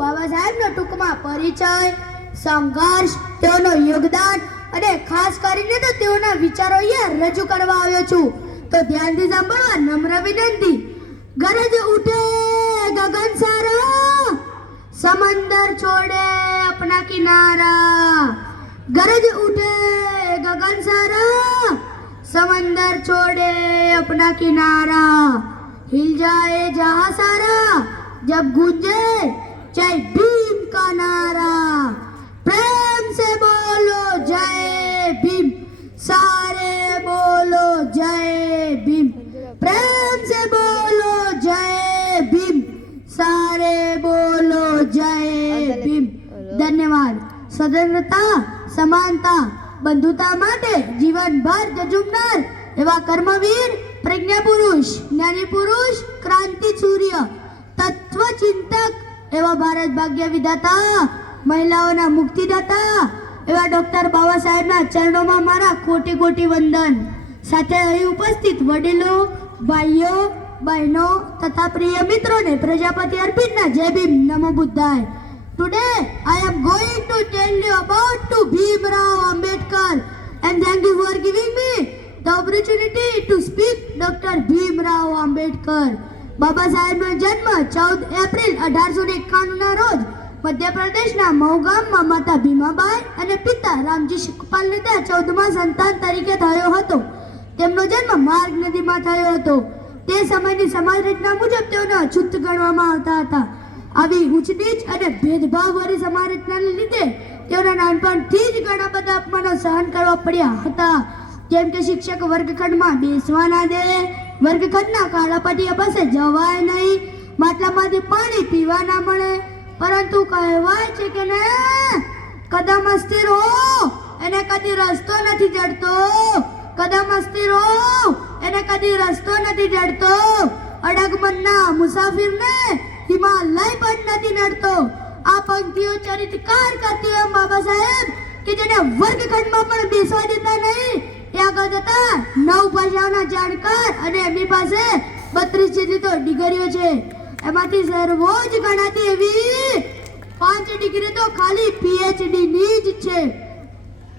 બાબા સાહેબનો ટૂંકમાં પરિચય, સંઘર્ષ, તેઓનો યોગદાન અને ખાસ કરીને તો તેઓના વિચારો અહીંયા રજૂ કરવા આવ્યો છું. તો ધ્યાનથી સાંભળવા નમ્ર વિનંતી. ગરજ ઉઠે ગગન સારા, समंदर छोड़े अपना किनारा. गरज उठे गगन सारा, समंदर छोड़े अपना किनारा. हिल जाए जहां सारा, जब गूंजे जय भीम का नारा. प्रेम से बोलो जय भीम, सारे बोलो जय भीम. प्रेम से बोलो जय भीम, सारे बोलो जय भीम. धन्यवाद. સ્વતંત્રતા, સમાનતા, બંધુતા માટે જીવનભર જજુમનાર એવા કર્મવીર, પ્રજ્ઞા પુરુષ, જ્ઞાની પુરુષ, ક્રાંતિ સૂર્ય, તત્વચિંતક એવા ભારત ભાગ્ય વિધાતા, મહિલાઓના મુક્તિદાતા એવા ડોક્ટર બાબા સાહેબના ચરણોમાં મારા કોટી કોટી વંદન. સાથે અહીં ઉપસ્થિત વડીલો, ભાઈઓ, બહેનો તથા પ્રિય મિત્રોને પ્રજાપતિ અર્પિતના જય ભીમ, નમો બુદ્ધાય. Today I am going to tell you about to Bhimrao Ambedkar, and thank you for giving me the opportunity to speak Dr. Bhimrao Ambedkar. બાબા સાહેબનો જન્મ 14 એપ્રિલ 1891 ના રોજ મધ્યપ્રદેશના મહુ ગામમાં માતા ભીમાબાઈ અને પિતા રામજી સુખપાલને ત્યાં 14મા સંતાન તરીકે થયો હતો. તેમનો જન્મ માર્ગ નદીમાં થયો હતો. તે સમયની સમાજ રચના મુજબ તેઓને અછૂત ગણવામાં આવતા હતા. આવી ઊંચ નીચ અને ભેદભાવવાળી સમાજ રચનાને લીધે તેઓના નાનપણથી જ ઘણા બધા અપમાનો સહન કરવા પડ્યા હતા. જેમ કે શિક્ષક વર્ગખંડમાં બેસવા ના દે, વર્ગખંડના કાળા પાટિયા પાસે જવાય નહીં, માટલામાંથી પાણી પીવા ના મળે. પરંતુ કહેવાય છે કે ને કદમ અસ્થિર હો એને કદી રસ્તો નથી જડતો. કદમ અસ્થિર હો એને કદી રસ્તો નથી જડતો. અડગ મનના મુસાફિરને હિમાલય પણ નથી નડતો. આ પંક્તિઓ ચરિત્રકાર કરતી એમ બાબા સાહેબ કે જેને વર્ગખંડમાં પણ બેસવા દેતા નહીં, એ આગળ જતા 9 ભાષાઓના જાણકાર અને એમની પાસે 32 જેટલી તો ડિગ્રીઓ છે. એમાંથી સર્વોચ્ચ ગણાતી એવી 5 ડિગ્રી તો ખાલી પીએચડી ની જ છે.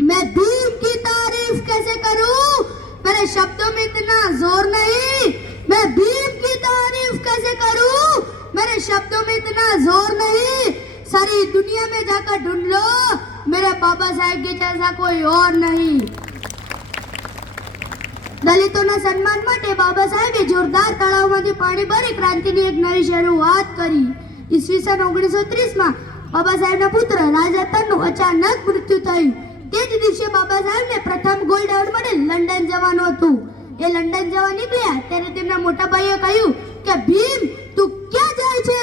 मैं भीम की तारीफ कैसे करूं, मेरे शब्दों में इतना जोर नहीं. मैं भीम की तारीफ कैसे करूं, मेरे शब्दों में इतना जोर नहीं. सारी दुनिया में जाकर ढूंढ लो, मेरे बाबा साहेब के जैसा कोई और नहीं. દલિતોના સન્માન માટે બાબા સાહેબે જોરદાર તળાવમાંથી પાણી ભરી ક્રાંતિની એક નવી શરૂઆત કરી. ઈસવીસન 1930માં બાબા સાહેબના પુત્ર રાજાતનનું અચાનક મૃત્યુ થયું. તે જ દિવસે બાબા સાહેબને પ્રથમ ગોલ્ડ એવોર્ડ માટે લંડન જવાનું હતું. એ લંડન જવા નીકળ્યા ત્યારે તેમના મોટા ભાઈએ કહ્યું કે ભીમ તું ક્યાં જાય છે,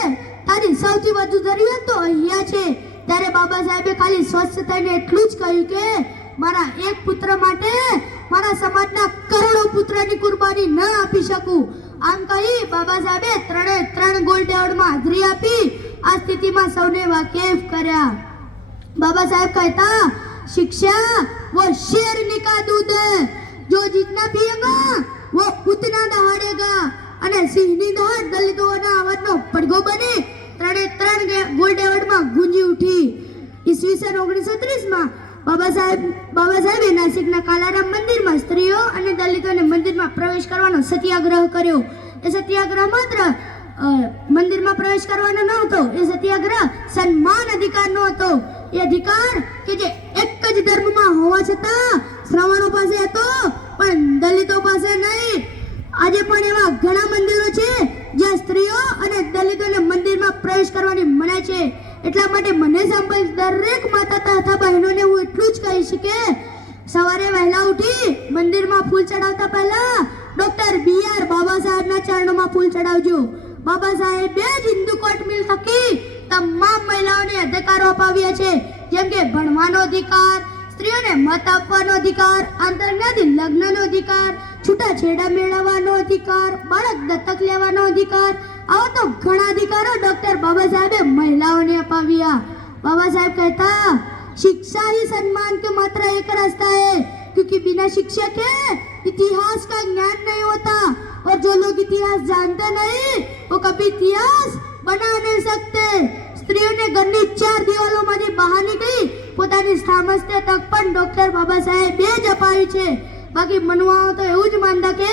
તારી સૌથી વધુ જરૂરિયાત તો અહીંયા છે. ત્યારે બાબા સાહેબે ખાલી સ્વસ્થ થઈને એટલું જ કહ્યું કે મારા એક પુત્ર માટે મારા સમાજના કરોડો પુત્રની કુરબાની ન આપી શકું. આમ કહી બાબા સાહેબે 3 ગોલ્ડ એવોર્ડમાં હાજરી આપી આ સ્થિતિમાં સૌને વાકેફ કર્યા. બાબા સાહેબ કહેતા शिक्षा वो शेरनी का दूध है, जो जितना पिएगा वो उतना दहाड़ेगा. અને સિંહની દહાડ દલિતોના અવાજનો પડઘો બની 3 ગોલ્ડ એવોર્ડમાં ગુંજી ઉઠી. ઈસવીસન 1930માં બાબા સાહેબે નાસિકના કાલારામ મંદિરમાં સ્ત્રીઓ અને દલિતોને મંદિરમાં પ્રવેશ કરવાનો સત્યાગ્રહ કર્યો. એ સત્યાગ્રહ માત્ર મંદિરમાં પ્રવેશ કરવાનો ન હતો, એ સત્યાગ્રહ સન્માન અધિકારનો હતો. એ અધિકાર કે જે એક જ ધર્મમાં હોવા છતાં શ્રમણો પાસે હતો પણ દલિતો પાસે નહીં. આજે પણ એવા ઘણા મંદિરો છે જ્યાં સ્ત્રીઓ અને દલિતોને મંદિરમાં પ્રવેશ કરવાની મનાઈ છે. એટલા માટે મને સાંભળી દરેક માતા તથા બહેનોને હું એટલું જ કહીશ કે સવારે વહેલા ઉઠી મંદિરમાં ફૂલ ચડાવતા પહેલા ડોક્ટર BR બાબા સાહેબના ચરણોમાં ફૂલ ચડાવજો. બાબા સાહેબે જ હિન્દુ કોર્ટ મિલ થકી તમામ મહિલાઓને અધિકારો અપાવ્યા છે, જેમ કે ભણવાનો અધિકાર, સ્ત્રીઓને મત આપવાનો અધિકાર, આંતરજ્ઞાતિ લગ્નનો અધિકાર, છૂટાછેડા મેળવવાનો અધિકાર, બાળક દત્તક લેવાનો અધિકાર. આવા તો ઘણા અધિકારો ડોક્ટર બાબા સાહેબે મહિલાઓને અપાવ્યા. बाबा साहब कहता शिक्षा ही सम्मान के मात्र एक रास्ता है, क्योंकि बिना शिक्षा के इतिहास का ज्ञान नहीं होता, और जो लोग इतिहास जानते नहीं वो कभी इतिहास बना नहीं सकते. स्त्रियों ने ઘરની 4 દિવાલોમાંથી બહાર નીકળી પોતાની સામર્થ્ય તક પણ ડોક્ટર બાબા સાહેબે જ અપાવી છે. બાકી મનુઆઓ તો એવું જ માનતા કે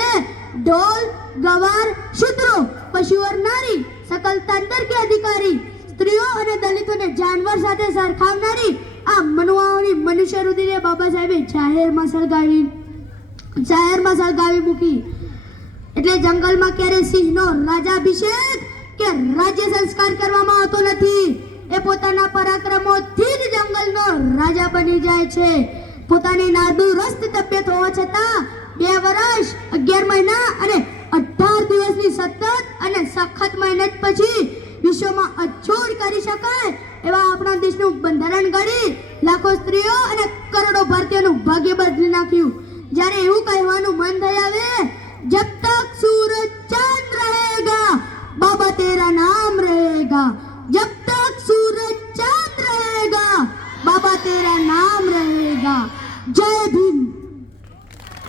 ઢોલ ગવાર શૂદ્રો પશુઓર નારી સકલ તંત્ર કે અધિકારી સ્ત્રીઓ અને દલિતોને જાનવર સાથે સરખાવનારી આ મનુઆઓની મનુષ્ય રુધિરે બાબા સાહેબે જાહેરમાં સળગાવી મૂકી. એટલે જંગલમાં ક્યારે સિંહનો રાજાભિષેક કે રાજ્ય સંસ્કાર કરવામાં આવતો નથી. એ પોતાના પરાક્રમોથી જ જંગલનો રાજા બની જાય છે. પોતાની નાદુરસ્ત તબિયત હોવા છતાં 2 વર્ષ 11 મહિના અને 18 દિવસની સતત અને સખત મહેનત પછી વિશ્વમાં અછોડ કરી શકાય એવા આપણા દેશનું બંધારણ ઘડી લાખો સ્ત્રીઓ અને કરોડો ભારતીયોનું ભાગ્ય બદલી નાખ્યું. જ્યારે એવું કહેવાનું મન થઈ આવે, જબ તક સૂરજ ચાંદ रहेगा बाबा तेरा नाम रहेगा, जब तक सूरज चांद रहेगा बाबा तेरा नाम रहेगा. जय भीम.